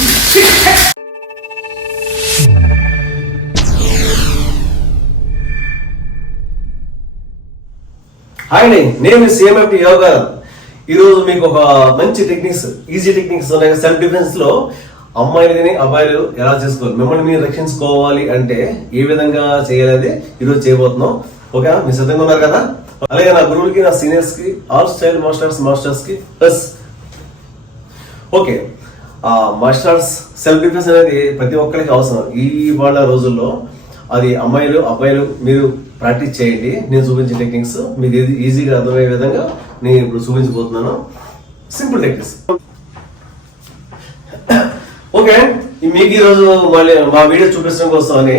Hi అండి, నేను CMFT yoga. ఈరోజు మీకు ఒక మంచి టెక్నిక్స్, ఈజీ టెక్నిక్స్ ఉన్నాయి. సెల్ఫ్ డిఫెన్స్ లో అమ్మాయిలని అబ్బాయిలు ఎలా చేసుకోవాలి, మిమ్మల్ని మీరు రక్షించుకోవాలి అంటే ఏ విధంగా చేయాలి ఈరోజు చేయబోతున్నాం. ఓకే, మీరు సిద్ధంగా ఉన్నారు కదా? అలాగే నా గురువులకి, నా సీనియర్స్ కి, ఆల్ స్టైల్ మాస్టర్స్ కి plus okay, masters self defence అనేది ప్రతి ఒక్కరికి అవసరం ఈ వాళ్ళ రోజుల్లో. అది అమ్మాయిలు అబ్బాయిలు మీరు ప్రాక్టీస్ చేయండి. నేను చూపించే టెక్నిక్స్ మీకు ఈజీగా అర్థమయ్యే విధంగా నేను ఇప్పుడు చూపించబోతున్నాను. Simple techniques. ఓకే, మీకు ఈరోజు మళ్ళీ మా వీడియో చూపించడం కోసం అని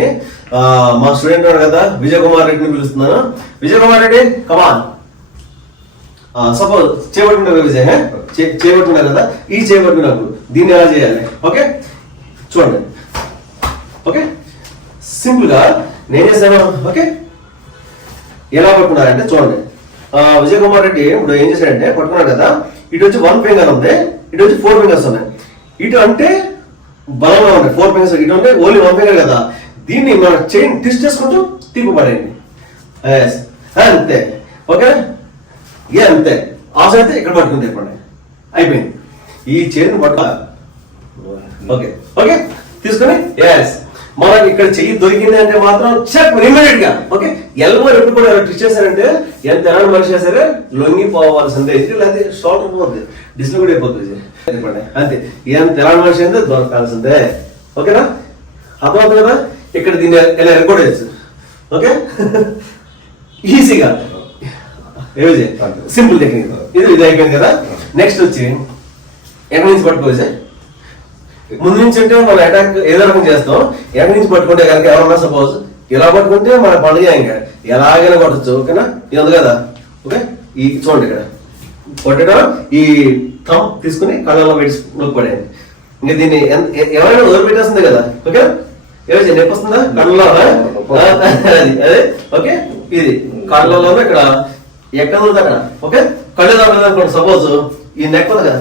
మా స్టూడెంట్ ఉన్నాడు కదా, విజయ్ కుమార్ రెడ్డిని పిలుస్తున్నాను. విజయ్ కుమార్ రెడ్డి, కమాన్. సపోజ్ చేపట్టున్నారు విజయ్, చేపట్టున్నారు కదా, ఈ చేపట్టు నాకు దీన్ని ఎలా చేయాలి? ఓకే చూడండి. ఓకే, సింపుల్ గా నేను చేశాను. ఓకే, ఎలా పట్టుకున్నారంటే చూడండి. విజయ్ కుమార్ రెడ్డి ఇప్పుడు ఏం చేశాడంటే పట్టుకున్నాడు కదా, ఇటు వచ్చి 1 ఫింగర్ ఉంది, ఇటు వచ్చి 4 ఫింగర్స్ ఉన్నాయి. ఇటు అంటే బలంగా ఉన్నాయి 4 ఫింగర్స్, ఇటు అంటే ఓన్లీ 1 ఫింగర్ కదా. దీన్ని మనం చైన్ ట్విస్ట్ చేసుకుంటూ తిప్పుపడేయండి. అంతే. ఓకే, అంతే. ఆశ అయితే ఇక్కడ పట్టుకుని తిప్పండి, అయిపోయింది. ఈ చైన్ పట్ట. ఓకే ఓకే తీసుకొని మనకి ఇక్కడ చెయ్యి దొరికింది అంటే మాత్రం చెక్ ఇమీడియట్ గా. ఓకే, ఎల్బో ఎప్పుడు కూడా ట్విస్ట్ చేశారంటే ఎంత ఎలాంటి మనిషి చేశారే లొంగిపోవాల్సిందే. లేకపోతే షార్ట్ పోతుంది, డిస్లోడ్ అయిపోతుంది. అంతే, ఎంత ఎలాంటి మనిషి అయితే దొరకాల్సిందే. ఓకేనా, అర్థమవుతుంది కదా? ఇక్కడ దీన్ని ఎలా రికార్డ్ చేయొచ్చు. ఓకే, ఈజీగా ఏమి సింపుల్ టెక్నిక్. ఇది అయిపోయింది కదా. నెక్స్ట్ వచ్చి ఎక్కడి నుంచి పట్టుకోవచ్చు. ముందు నుంచి అంటే మనం అటాక్ ఏదో రకం చేస్తాం. ఎక్కడి నుంచి పట్టుకుంటే కనుక ఎవరన్నా సపోజ్ ఇలా పట్టుకుంటే మన పండుగ ఇంకా ఎలాగైనా కొట్టచ్చు. ఓకేనా, ఇది ఉంది కదా. ఓకే, ఈ చూడండి ఇక్కడ కొట్టడం, ఈ థంబ్ తీసుకుని కళ్ళలో పెట్టి పడేయండి. ఇంకా దీన్ని ఎవరైనా వదిలిపెట్టేస్తుంది కదా. ఓకే, ఏమైనా నొప్పి వస్తుందా కళ్ళలో? అదే. ఓకే, ఇది కళ్ళలో ఇక్కడ ఎక్కడ ఉంది అక్కడ. ఓకే, కళ్ళు అనుకోండి. సపోజ్ ఈ నెక్ ఉంది కదా,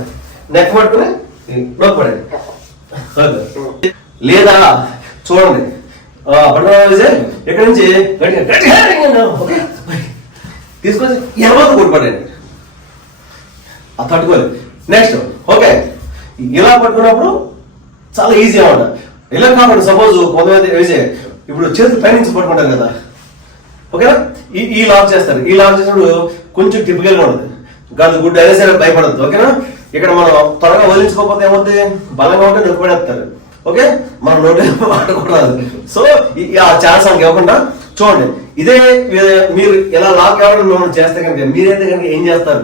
నెక్ పట్టుకుని నొప్పి పడేది. లేదా చూడండి, ఎక్కడి నుంచి తీసుకొని ఎవరు కొట్టుపడండి, అది తట్టుకోలేదు. నెక్స్ట్ ఓకే, ఇలా పట్టుకున్నప్పుడు చాలా ఈజీ అన్నమాట. ఇలా కాబట్టి సపోజ్ కొంతమంది ఇప్పుడు చేతులు పైనుంచి పట్టుకుంటారు కదా. ఓకేనా, ఈ లాక్ చేస్తారు. ఈ లాక్ చేసినప్పుడు కొంచెం టిపికల్ గా ఉంటుంది. గది గుడ్డ అయినా సరే భయపడద్దు. ఓకేనా, ఇక్కడ మనం త్వరగా వదిలించుకోకపోతే ఏమవుతుంది, బలంగా ఉంటే నొప్పి పడేస్తారు. ఓకే, మనం నోటి వాడకూడదు. సో ఆ ఛాన్స్ మనకి ఇవ్వకుండా చూడండి. ఇదే మీరు ఎలా లాక్ కావాలని మిమ్మల్ని చేస్తే కనుక మీరైతే కనుక ఏం చేస్తారు,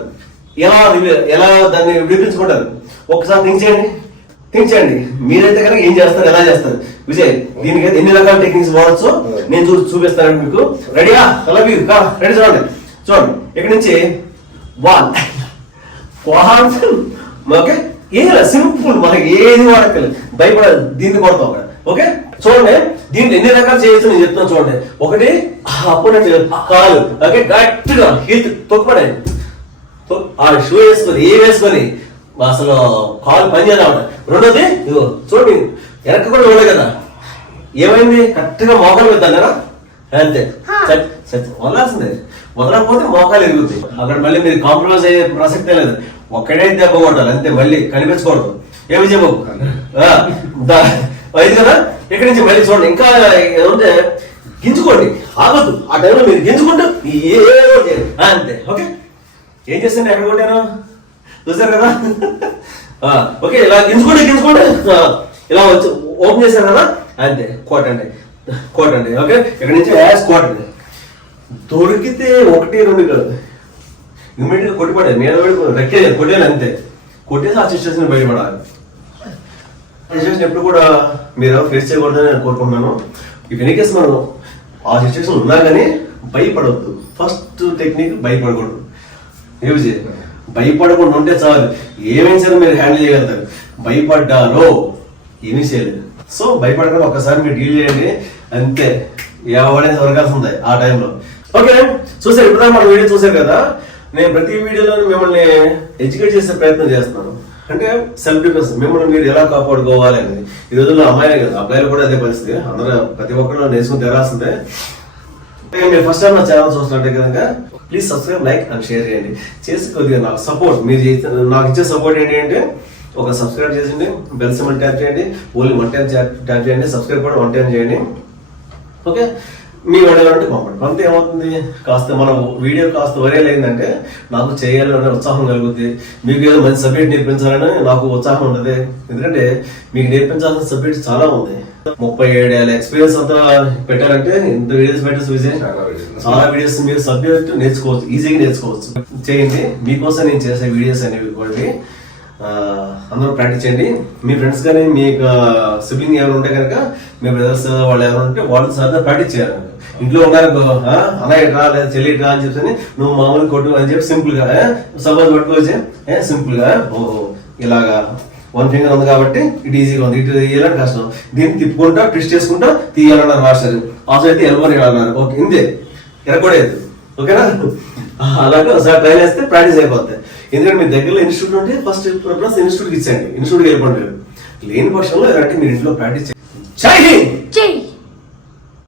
ఎలా దాన్ని విడిపించుకుంటారు ఒకసారి థింక్ చేయండి. మీరైతే కనుక ఏం చేస్తారు, ఎలా చేస్తారు? విజయ్, దీనికైతే ఎన్ని రకాల టెక్నిక్స్ వాడచ్చు నేను చూపిస్తాను మీకు. రెడీగా? రెడీ. చూడండి ఇక్కడ నుంచి 1 ఓకే, ఏలా సింపుల్, మనకి ఏది వాడక్కర్లేదు, భయపడదు. దీన్ని కొడతాం అక్కడ. ఓకే, చూడండి దీన్ని ఎన్ని రకాలు చేయొచ్చు నేను చెప్తాను. చూడండి, ఒకటి అప్పుడు కాలు. ఓకే, గట్టిగా హీట్ తొక్కపడండి. ఆ షూ వేసుకొని వేసుకొని అసలు కాలు పని చేద్దామట. రెండోది ఇదిగో చూడండి, వెనక్కి కూడా చూడలేదు కదా, ఏమైంది కరెక్ట్గా మోకాలు పెడతాను కదా. అంతే, వదలాల్సిందే. వదలకపోతే మోకాలు ఎరుగుతాయి. అక్కడ మళ్ళీ మీరు కాంప్రమైజ్ అయ్యే ప్రసక్తే లేదు. ఒక్కడే దెబ్బ కొట్టాలి అంతే, మళ్ళీ కనిపించకూడదు. ఏమి చెప్పు ఇది కదా. ఇక్కడి నుంచి మళ్ళీ చూడండి, ఇంకా ఏమంటే గింజుకోండి, ఆగొద్దు. ఆ టైంలో మీరు గింజుకుంటూ అంతే. ఓకే, ఏం చేస్తాను, ఎక్కడ కొట్టాను చూసారు కదా. ఓకే, ఇలా గింజుకోండి. ఇలా వచ్చి ఓపెన్ చేశారు కదా, అంతే. కోటండి. ఓకే, ఇక్కడ నుంచి కోటండి. దొరికితే 1, 2 కాదు, ఇమీడియట్ గా కొట్టిపడాలి. మీద రెక్కే కొట్టేయాలి అంతే. కొట్టేసి ఆ సిచ్యువేషన్ బయటపడాలి. సిచ్యువేషన్ ఎప్పుడు కూడా మీరు ఫేస్ చేయకూడదని నేను కోరుకుంటున్నాను. ఇఫ్ ఎనీ కేసు మనం ఆ సిచ్యువేషన్ ఉన్నా కానీ భయపడవద్దు. ఫస్ట్ టెక్నిక్ భయపడకూడదు. ఏమి భయపడకుండా ఉంటే చాలు, ఏమైనా సరే మీరు హ్యాండిల్ చేయగలుగుతారు. భయపడ్డారో ఏమీ చేయలేదు. సో భయపడకుండా ఒక్కసారి మీరు డీల్ చేయండి అంతే, ఎవడైనా దొరకాల్సిందే ఆ టైంలో. ఓకే, చూసారు ఇప్పుడు మన వీడియో చూసారు కదా. నేను ప్రతి వీడియోలో మిమ్మల్ని ఎడ్యుకేట్ చేసే ప్రయత్నం చేస్తున్నాను. అంటే సెల్ఫ్ డిఫెన్స్, మిమ్మల్ని మీరు ఎలా కాపాడుకోవాలి అనేది. ఈ రోజుల్లో అమ్మాయిలే కదా, అబ్బాయిలు కూడా అదే పరిస్థితి. అందరూ ప్రతి ఒక్కరు నేర్చుకుని తెరాల్సిందే. మీరు ఫస్ట్ టైం నా ఛానల్ చూస్తున్నట్టే కనుక please subscribe, like and share చేయండి. చేసి కొద్దిగా నాకు సపోర్ట్, మీరు నాకు ఇచ్చే సపోర్ట్ ఏంటి అంటే ఒక సబ్స్క్రైబ్ చేయండి, బెల్ సింబల్ ట్యాప్ చేయండి, ఓన్లీ 1 టైం ట్యాప్ చేయండి, సబ్స్క్రైబ్ కూడా 1 టైం చేయండి. ఓకే, మీ అడగాలంటే పంపండి. అంతే ఏమవుతుంది, కాస్త మన వీడియో కాస్త వైరల్ అయిందంటే నాకు చేయాలనే ఉత్సాహం కలుగుతుంది. మీకు ఏదో మంచి సబ్జెక్ట్ నేర్పించాలని నాకు ఉత్సాహం ఉంటుంది. ఎందుకంటే మీకు నేర్పించాల్సిన సబ్జెక్ట్ చాలా ఉంది. 37 ఏళ్ళ ఎక్స్పీరియన్స్ అంతా పెట్టాలంటే ఇంత వీడియోస్ పెట్టచ్చు విజయ్. చాలా వీడియోస్ మీరు సబ్జెక్ట్ నేర్చుకోవచ్చు, ఈజీగా నేర్చుకోవచ్చు. చేయండి, మీకోసం నేను చేసే వీడియోస్ అనేవి కూడా అందరూ ప్రాక్టీస్ చేయండి. మీ ఫ్రెండ్స్ కానీ మీకు సిబ్లింగ్ ఎవరు ఉంటే కనుక, మీ బ్రదర్స్ వాళ్ళు ఎవరు ఉంటే వాళ్ళు సరదా ప్రాక్టీస్ చేయాలి. ఇంట్లో ఉన్నారనుకో, అన్నయ్య రా లేదా చెల్లి రా అని చెప్పి నువ్వు మామూలు కొట్టు అని చెప్పి సింపుల్ గా సపోజ్ పట్టుకోవచ్చు. సింపుల్ గా ఓహో ఇలాగా 1 ఫింగర్ ఉంది కాబట్టి ఇటు ఈజీగా ఉంది, ఇటు తీయాలని కష్టం, దీన్ని తిప్పుకుంటా ట్విస్ట్ చేసుకుంటా తీయాలన్నారు మాస్టర్. ఆల్సో అయితే ఎల్బో అన్నారు. ఓకే, ఇంతే, ఎరగకూడదు. ఓకేనా? అలాగే ఒకసారి ట్రై చేస్తే ప్రాక్టీస్ అయిపోతాయి. ఎందుకంటే మీ దగ్గరలో ఇన్స్టిట్యూట్ ఉంటే ఫస్ట్ ప్రిఫరెన్స్ ఇన్స్టిట్యూట్కి ఇచ్చేయండి. ఇన్స్టిట్యూట్కి వెళ్ళిపోండి. లేని పక్షంలో ఎలాంటి మీరు ఇంట్లో ప్రాక్టీస్ చేయండి. జై హింద్.